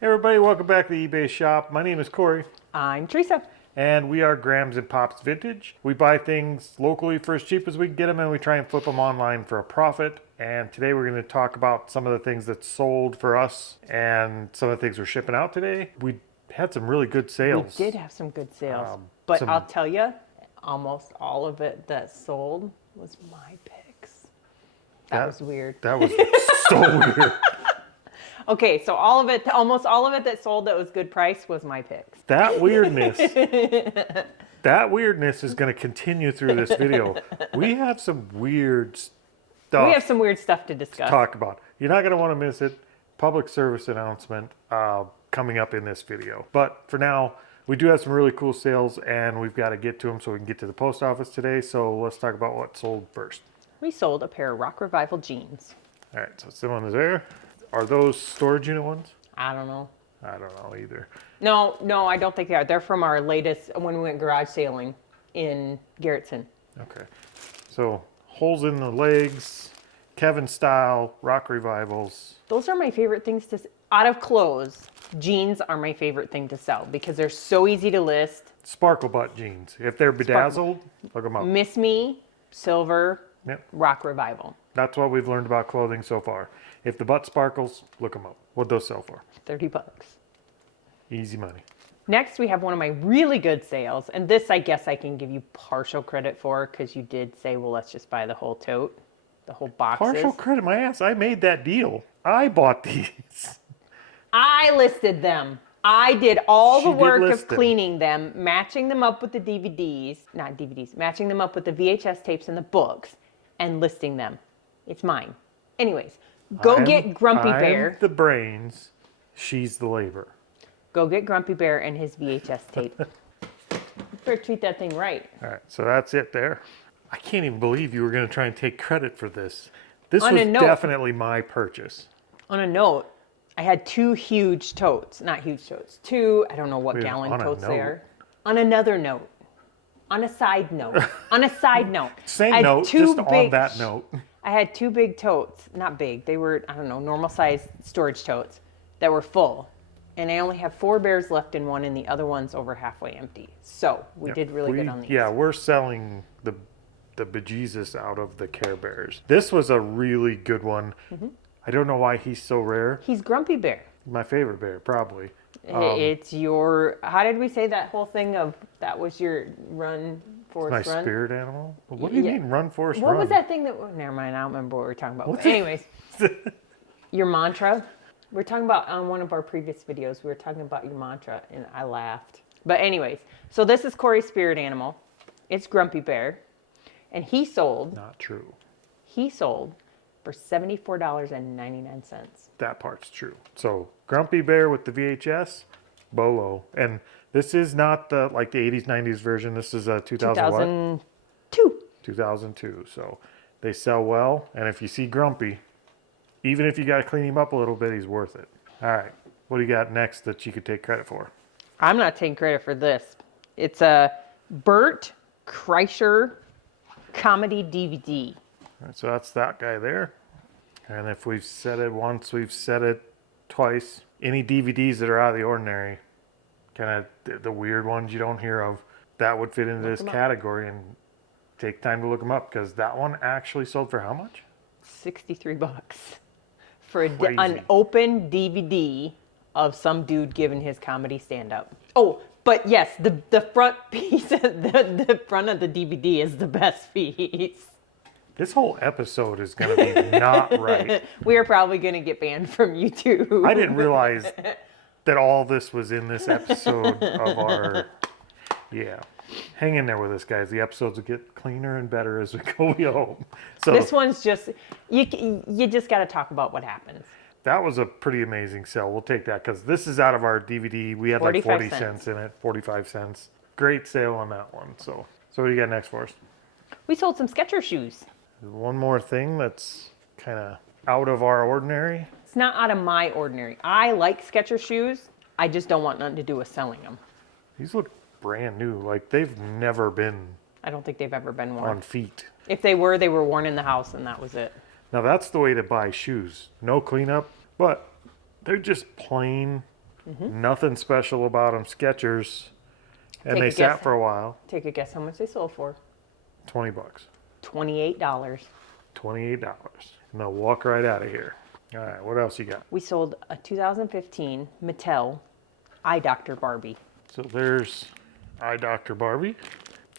Hey everybody, welcome back to the eBay shop. My name is Corey. I'm Teresa. And we are Grams and Pops Vintage. We buy things locally for as cheap as we can get them, and we try and flip them online for a profit. And today we're going to talk about some of the things that sold for us and some of the things we're shipping out today. We had some really good sales. We did have some good sales, but some- I'll tell you, almost all of it that sold was my picks. That was weird. That was so weird. Okay, so almost all of it that sold that was good price was my picks. That weirdness is going to continue through this video. We have some weird stuff. We have some weird stuff to discuss. Talk about. You're not going to want to miss it. Public service announcement coming up in this video. But for now, we do have some really cool sales, and we've got to get to them so we can get to the post office today. So let's talk about what sold first. We sold a pair of Rock Revival jeans. All right, so some ones there. Are those storage unit ones? I don't know. I don't know either. No, I don't think they are. They're from our latest, when we went garage sailing in Garrettson. Okay. So holes in the legs, Kevin style, Rock Revivals. Those are my favorite things out of clothes. Jeans are my favorite thing to sell because they're so easy to list. Sparkle butt jeans. If they're bedazzled, look them up. Miss Me, Silver, Yep. Rock Revival. That's what we've learned about clothing so far. If the butt sparkles, look them up. What'd those sell for? $30. Easy money. Next, we have one of my really good sales. And this, I guess I can give you partial credit for because you did say, well, let's just buy the whole tote, the whole boxes. Partial credit, my ass. I made that deal. I bought these. I listed them. I did all the She did work list of them. cleaning them, matching them up with the matching them up with the VHS tapes and the books, and listing them. It's mine. Anyways, go get Grumpy Bear. I'm the brains. She's the labor. Go get Grumpy Bear and his VHS tape. You better treat that thing right. All right, so that's it there. I can't even believe you were going to try and take credit for this. This On was a note- definitely my purchase. On a note, I had two huge totes. Not huge totes. Two, I don't know what Wait, gallon on a totes they note? are. On another note. On a side note. On a side note. I Same had note, two just on that note. I had two big totes. Not big. They were, I don't know, normal size storage totes that were full. And I only have 4 bears left in one, and the other one's over halfway empty. So we did really good on these. Yeah, we're selling the bejesus out of the Care Bears. This was a really good one. Mm-hmm. I don't know why he's so rare. He's Grumpy Bear. My favorite bear, probably. It's your, how did we say that whole thing of, that was your run, My Forrest run? spirit animal? What do you Yeah. mean, run, Forrest, What run? was that thing that, never mind, I don't remember what we were talking about. What's But anyways, your mantra. We were talking about, on one of our previous videos, we were talking about your mantra, and I laughed. But anyways, so this is Corey's spirit animal. It's Grumpy Bear. And he sold Not true. for $74.99. That part's true. So, Grumpy Bear with the VHS, Bolo. And this is not the 80s, 90s version. This is a 2001. 2002. 2002. So, they sell well. And if you see Grumpy, even if you got to clean him up a little bit, he's worth it. All right. What do you got next that you could take credit for? I'm not taking credit for this. It's a Bert Kreischer comedy DVD. All right, so that's that guy there. And if we've said it once, we've said it twice. Any DVDs that are out of the ordinary, kind of the weird ones you don't hear of, that would fit into this category, and take time to look them up, because that one actually sold for how much? $63 for Crazy. an open DVD of some dude giving his comedy stand-up. Oh, but yes, the front piece, the front of the DVD is the best piece. This whole episode is going to be not right. We are probably going to get banned from YouTube. I didn't realize that all this was in this episode of our... Yeah. Hang in there with us, guys. The episodes will get cleaner and better as we go home. So This one's just, you just got to talk about what happens. that was a pretty amazing sell. We'll take that, because this is out of our DVD. We had like 40 45 cents in it, 45 cents. Great sale on that one. So what do you got next for us? We sold some Skechers shoes. One more thing that's kind of out of our ordinary. It's not out of my ordinary. I like Skechers shoes. I just don't want nothing to do with selling them. These look brand new. Like they've never been I don't think they've ever been worn. on feet. If they were worn in the house, and that was it. Now that's the way to buy shoes. No cleanup, but they're just plain Nothing special about them. Skechers. And Take they a sat guess. for a while. Take a guess how much they sold for. $20. $28. $28. And they'll walk right out of here. All right, what else you got? We sold a 2015 Mattel Eye Doctor Barbie. So there's Eye Doctor Barbie.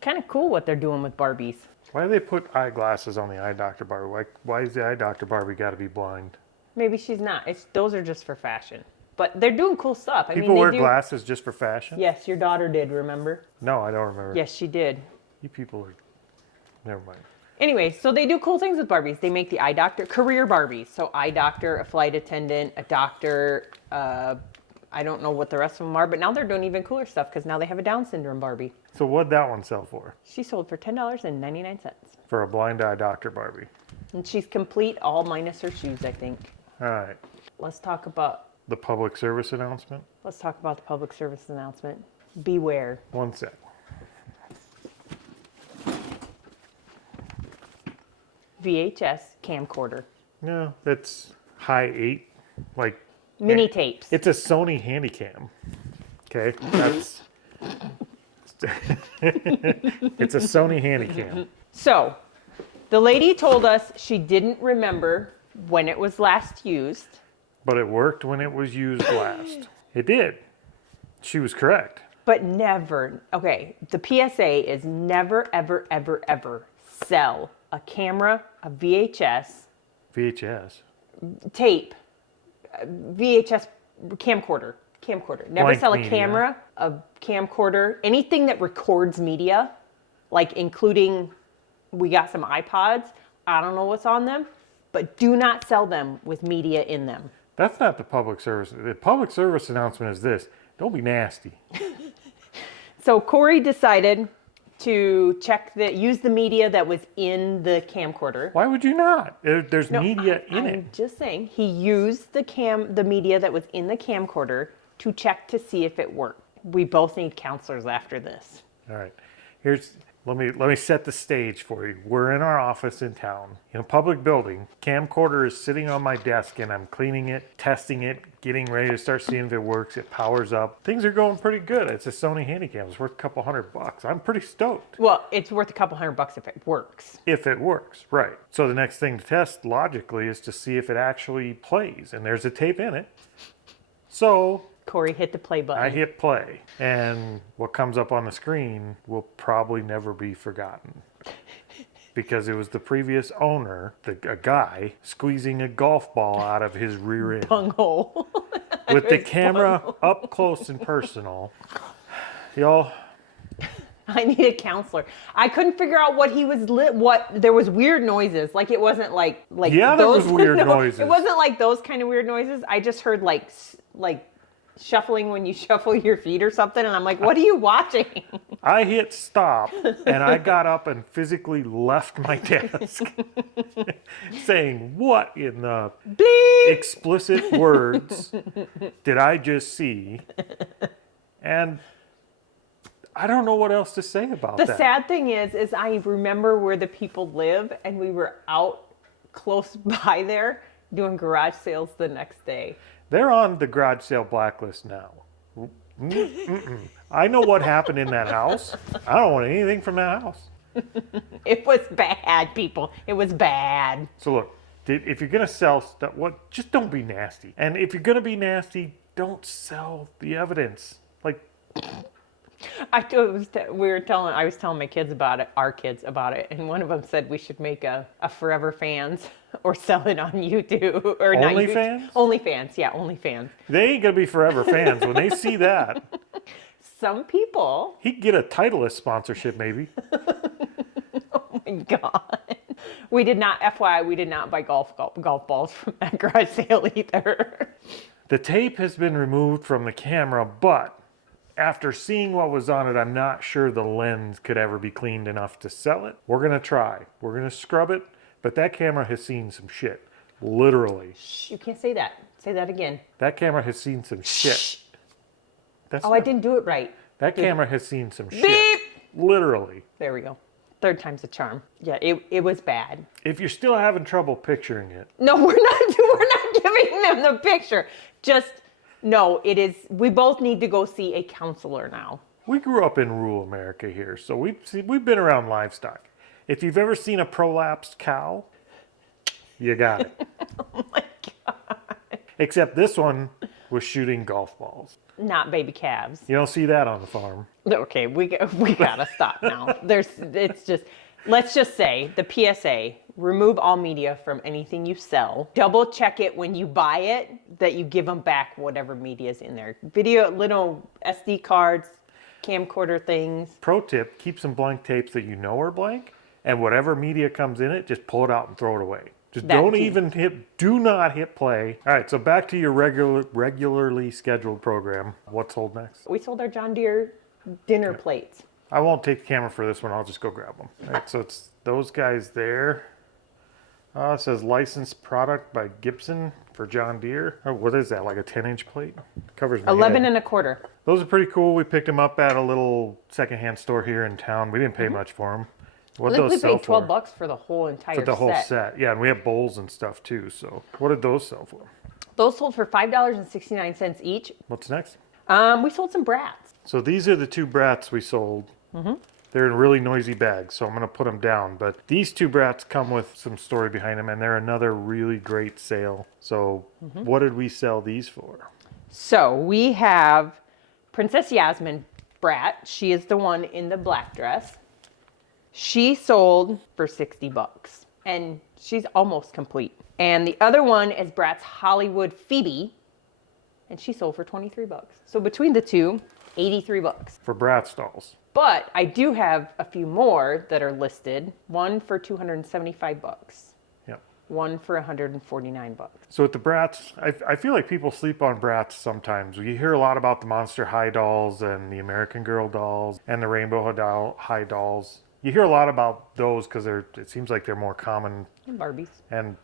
Kind of cool what they're doing with Barbies. Why do they put eyeglasses on the Eye Doctor Barbie? Why is the Eye Doctor Barbie got to be blind? Maybe she's not. Those are just for fashion. But they're doing cool stuff. People wear glasses just for fashion? Yes, your daughter did, remember? No, I don't remember. Yes, she did. You people are... Never mind. Anyway, so they do cool things with Barbies. They make the eye doctor, career Barbies. So eye doctor, a flight attendant, a doctor, I don't know what the rest of them are, but now they're doing even cooler stuff because now they have a Down syndrome Barbie. So what'd that one sell for? She sold for $10.99. For a blind Eye Doctor Barbie. And she's complete, all minus her shoes, I think. All right. Let's talk about The public service announcement? the public service announcement. Beware. One sec. VHS camcorder. No, it's high 8. Like... Mini tapes. It's a Sony Handycam. Okay? That's... It's a Sony Handycam. So, the lady told us she didn't remember when it was last used. But it worked when it was used last. It did. She was correct. But never, okay, the PSA is never, ever, ever, ever sell a camera, a VHS, VHS. tape, VHS camcorder. Never Blank sell a media. camera, a camcorder, anything that records media, like including, we got some iPods. I don't know what's on them, but do not sell them with media in them. That's not the public service. The public service announcement is this. Don't be nasty. So Corey decided to use the media that was in the camcorder. Why would you not? There's media in I'm it. just saying, he used the media that was in the camcorder to check to see if it worked. We both need counselors after this. All right. Let me set the stage for you. We're in our office in town, in a public building. Camcorder is sitting on my desk and I'm cleaning it, testing it, getting ready to start seeing if it works. It powers up. Things are going pretty good. It's a Sony Handycam. It's worth a couple $100. I'm pretty stoked. Well, it's worth a couple $100 if it works. If it works, right. So the next thing to test logically is to see if it actually plays. And there's a tape in it. So Corey hit the play button. I hit play, and what comes up on the screen will probably never be forgotten. Because it was the previous owner, a guy, squeezing a golf ball out of his rear end. Bunghole. With the camera up close and personal. Y'all, I need a counselor. I couldn't figure out what he was there was weird noises. Like it wasn't like Yeah, there those was weird no, noises. It wasn't like those kind of weird noises. I just heard like shuffling when you shuffle your feet or something, and I'm like, what are you watching? I hit stop, and I got up and physically left my desk. Saying, what in the Bleep. explicit words did I just see? And I don't know what else to say about The that. sad thing is I remember where the people live, and we were out close by there doing garage sales the next day. They're on the garage sale blacklist now. I know what happened in that house. I don't want anything from that house. It was bad, people. It was bad. So look, if you're gonna sell stuff, just don't be nasty. And if you're gonna be nasty, don't sell the evidence. Like, I was telling my kids about it, our kids about it, and one of them said we should make a Forever Fans or sell it on YouTube or not YouTube. OnlyFans? OnlyFans, yeah, OnlyFans. they ain't gonna be forever fans when they see that. Some people, He'd get a Titleist sponsorship, maybe. oh my God. We did not, FYI, we did not buy golf balls from that garage sale either. The tape has been removed from the camera, but after seeing what was on it, I'm not sure the lens could ever be cleaned enough to sell it. We're gonna try. We're gonna scrub it, but that camera has seen some shit. Literally. Shh, you can't say that. Say that again. That camera has seen some shit. That's Oh, I didn't do it right. That camera has seen some shit. Beep! Literally. There we go. Third time's a charm. Yeah, it was bad. If you're still having trouble picturing it, No, we're not giving them the picture. Just No, it is. We both need to go see a counselor now. We grew up in rural America here, so we've been around livestock. If you've ever seen a prolapsed cow, you got it. Oh my God. Except this one was shooting golf balls. Not baby calves. You don't see that on the farm. Okay, we gotta stop now. Let's just say the PSA: remove all media from anything you sell. Double check it when you buy it that you give them back whatever media is in there. Video, little SD cards, camcorder things. Pro tip: keep some blank tapes that you know are blank, and whatever media comes in it, just pull it out and throw it away. Just do not hit play. All right, so back to your regularly scheduled program. What's sold next? We sold our John Deere dinner plates. I won't take the camera for this one. I'll just go grab them. All right, so it's those guys there. It says licensed product by Gibson for John Deere. Oh, what is that? Like a 10-inch plate? Covers my 11 head. and 1/4. Those are pretty cool. We picked them up at a little secondhand store here in town. We didn't pay much for them. What I did think those we sell paid 12 for? bucks for the whole entire For the whole set. set. Yeah, and we have bowls and stuff too. So what did those sell for? Those sold for $5.69 each. What's next? We sold some brats. So these are the two brats we sold. They're in really noisy bags, so I'm going to put them down. But these two brats come with some story behind them, and they're another really great sale. So what did we sell these for? So we have Princess Yasmin brat. She is the one in the black dress. She sold for 60 bucks, and she's almost complete. And the other one is Brat's Hollywood Phoebe, and she sold for 23 bucks. So between the two, 83 bucks. For brat stalls. But I do have a few more that are listed. One for 275 bucks. Yep. One for 149 bucks. So with the brats, I feel like people sleep on brats sometimes. You hear a lot about the Monster High dolls and the American Girl dolls and the Rainbow High dolls. You hear a lot about those because it seems like they're more common And Barbies. and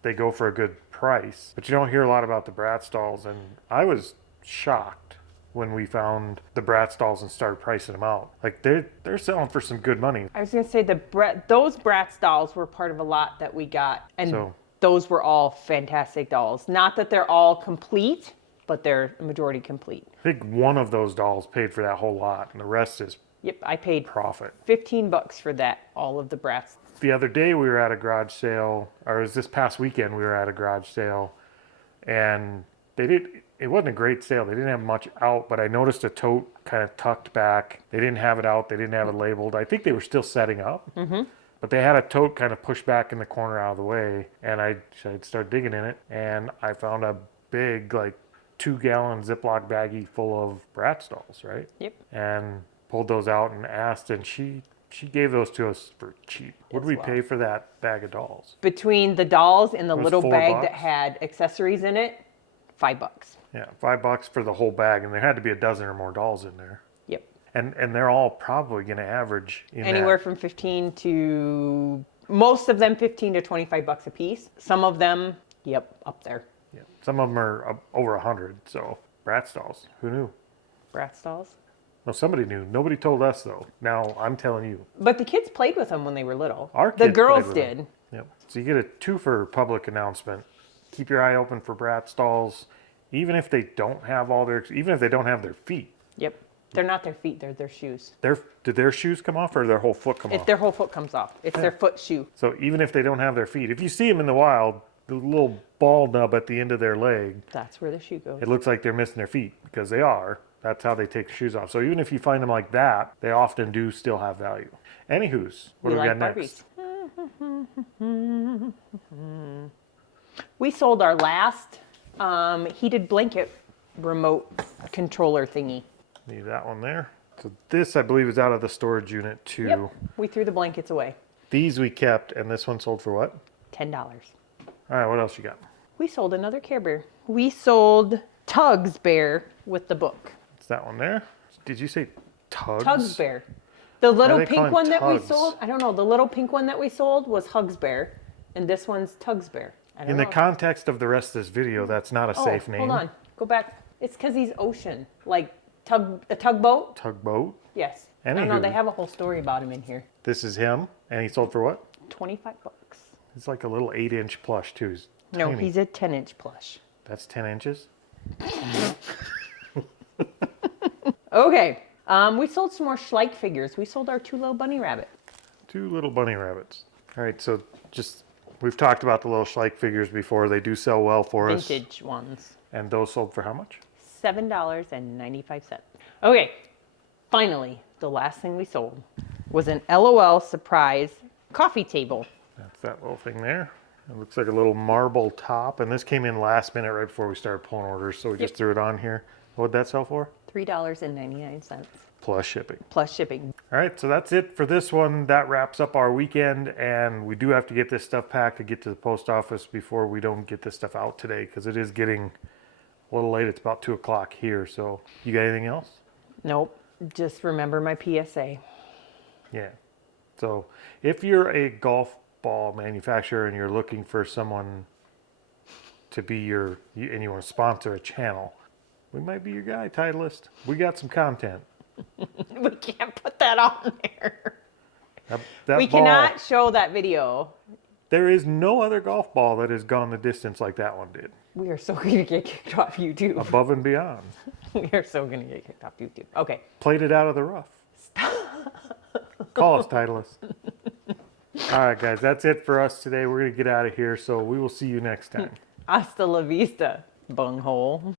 they go for a good price. But you don't hear a lot about the Bratz dolls, and I was shocked when we found the Bratz dolls and started pricing them out. Like they're selling for some good money. I was gonna say those Bratz dolls were part of a lot that we got, and So- those were all fantastic dolls. Not that they're all complete, but they're a majority complete. I think one of those dolls paid for that whole lot, and the rest is Yep, I paid profit. 15 bucks for that, all of the Bratz. The other day we were at a garage sale, or it was this past weekend we were at a garage sale, and it wasn't a great sale. They didn't have much out, but I noticed a tote kind of tucked back. They didn't have it out. They didn't have it labeled. I think they were still setting up. But they had a tote kind of pushed back in the corner out of the way, and I'd start digging in it, and I found a big, like, 2-gallon Ziploc baggie full of Bratz dolls, right? Yep. And pulled those out and asked, and she gave those to us for cheap. What did we pay for that bag of dolls? Between the dolls and the was little $4 bag that had accessories in it, $5. Yeah, $5 for the whole bag, and there had to be a dozen or more dolls in there. Yep. And they're all probably going to average in Anywhere that. from 15 to most of them 15 to 25 bucks a piece. Some of them, yep, up there. Yeah. Some of them are over 100. So Bratz dolls, who knew? Bratz dolls. Well, somebody knew. Nobody told us though. Now I'm telling you. But the kids played with them when they were little. Our The kids girls played with them. did. Yep. So you get a 2 for public announcement. Keep your eye open for Bratz dolls, even if they don't have their feet. Yep. They're not their feet, they're their shoes. Did their shoes come off or did their whole foot come If off? their whole foot comes off, it's their foot shoe. So even if they don't have their feet, if you see them in the wild, the little ball nub at the end of their leg, That's where the shoe goes. it looks like they're missing their feet because they are. That's how they take the shoes off. So even if you find them like that, they often do still have value. Anywho's, what do we got next? We sold our last heated blanket remote controller thingy. Leave that one there. So this, I believe, is out of the storage unit too. Yep. We threw the blankets away. These we kept, and this one sold for what? $10. All right, what else you got? We sold another Care Bear. We sold Tug's Bear with the book. It's that one there. Did you say Tugs? Tug's Bear. The little they call pink him one that we Tugs? sold, I don't know, the little pink one that we sold was Hug's Bear, and this one's Tug's Bear. I don't In know. the context of the rest of this video, that's not a safe name. Hold on. Go back. It's because he's ocean. Like a tugboat? Tugboat. Yes. I don't know. Anywho. They have a whole story about him in here. This is him, and he sold for what? 25 bucks. It's like a little 8-inch plush too. He's No, tiny. he's a 10-inch plush. That's 10 inches. Okay. We sold some more Schleich figures. We sold our 2 little bunny rabbit. 2 little bunny rabbits. All right, so just we've talked about the little Schleich figures before. They do sell well for us. Vintage ones. And those sold for how much? $7.95. Okay. Finally, the last thing we sold was an LOL surprise coffee table. That's that little thing there. It looks like a little marble top, and this came in last minute right before we started pulling orders, so we just threw it on here. What'd that sell for? $3.99. Plus shipping. Plus shipping. All right, so that's it for this one. That wraps up our weekend, and we do have to get this stuff packed to get to the post office before we don't get this stuff out today, because it is getting a little late. It's about 2 o'clock here, so you got anything else? Nope. Just remember my PSA. Yeah. So if you're a golf ball manufacturer and you're looking for someone to be and you want to sponsor a channel, we might be your guy, Titleist. We got some content. We can't put that on there. That We ball, cannot show that video. There is no other golf ball that has gone the distance like that one did. We are so going to get kicked off YouTube. Above and beyond. We are so going to get kicked off YouTube. Okay. Played it out of the rough. Call us, Titleist. All right, guys, that's it for us today. We're going to get out of here, so we will see you next time. Hasta la vista, bunghole.